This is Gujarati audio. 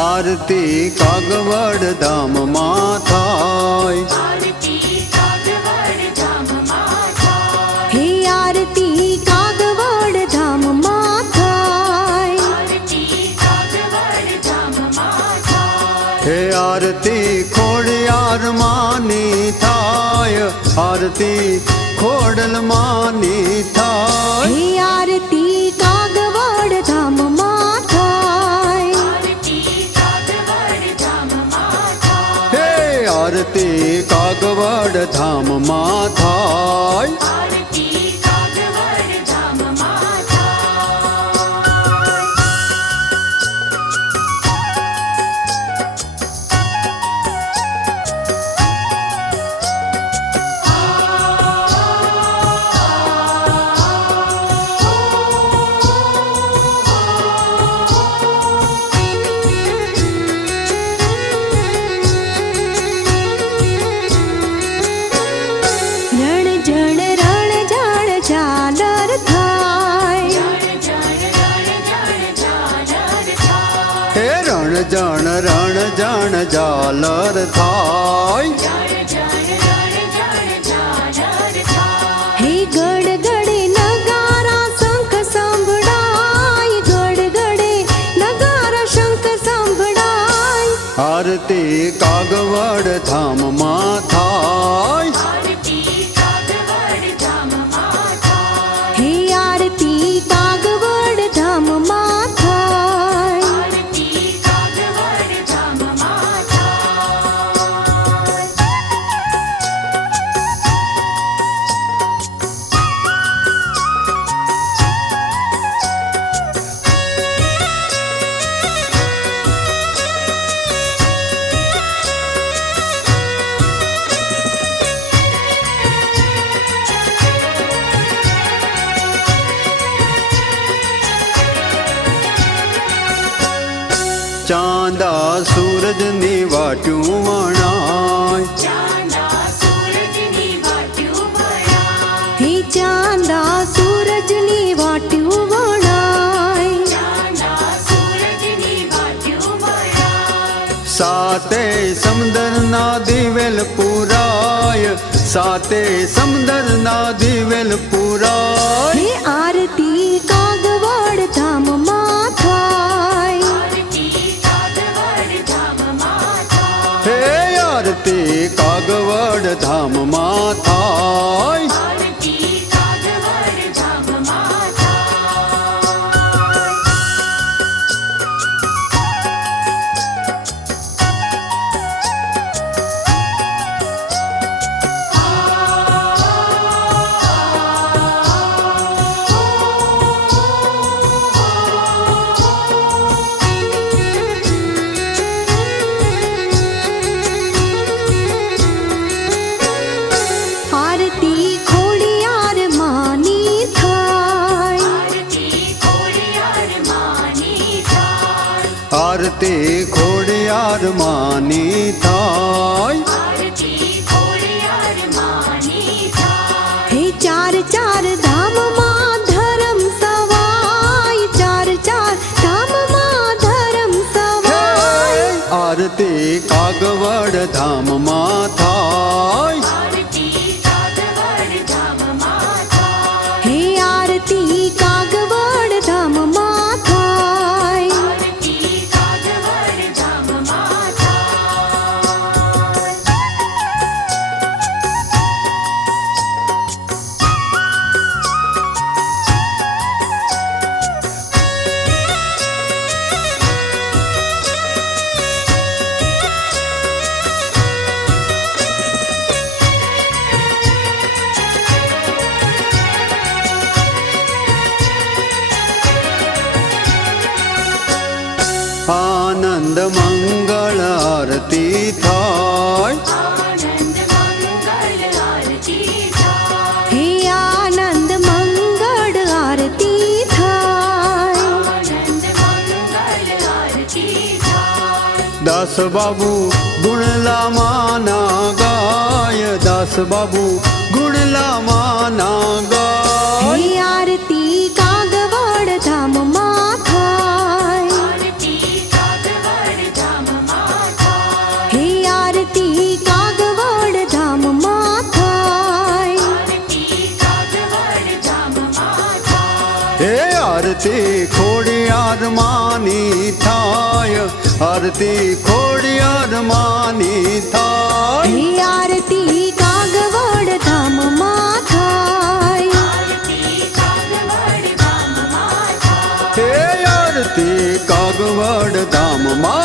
આરતી કાગવડ ધામમાં થાય. હે આરતી કાગવડ ધામમાં થાય. હે આરતી ખોડિયાર માની થાય. આરતી ખોડલ માની થાય. કાગવડ ધામમાં થાય. રણ જણ રણ જણ જાલર થાય. જણ જણ જણ જણ હે ગડ ગડે નગારા શંખ સંભળાય ગડ ગડે નગારા શંખ સંભળાય. આરતી કાગવડ ધામમાં चांदा सूरजनि वाटु चाटु वणाय साते समंदर ना दिवेल पुराय। साते समंदर ना दिवेल पुराय। आरती का હે આરતી કાગવડ ધામમાં થાય આરતી ખોડિયાર માની થાય. આરતી ખોડિયાર માની થાય. હે ચાર ચાર ધામમાં ધર્મ સવાય. ચાર ચાર ધામમાં ધર્મ સવાય. આરતી કાગવડ ધામમાં આનંદ મંગળ આરતી થાય આનંદ મંગલ આરતી થાય હે આનંદ મંગળ આરતી થાય આનંદ મંગલ આરતી આરતી ખોડિયાર માની થાય. આરતી કાગવડ ધામમાં થાય. હે આરતી કાગવડ ધામમાં થાય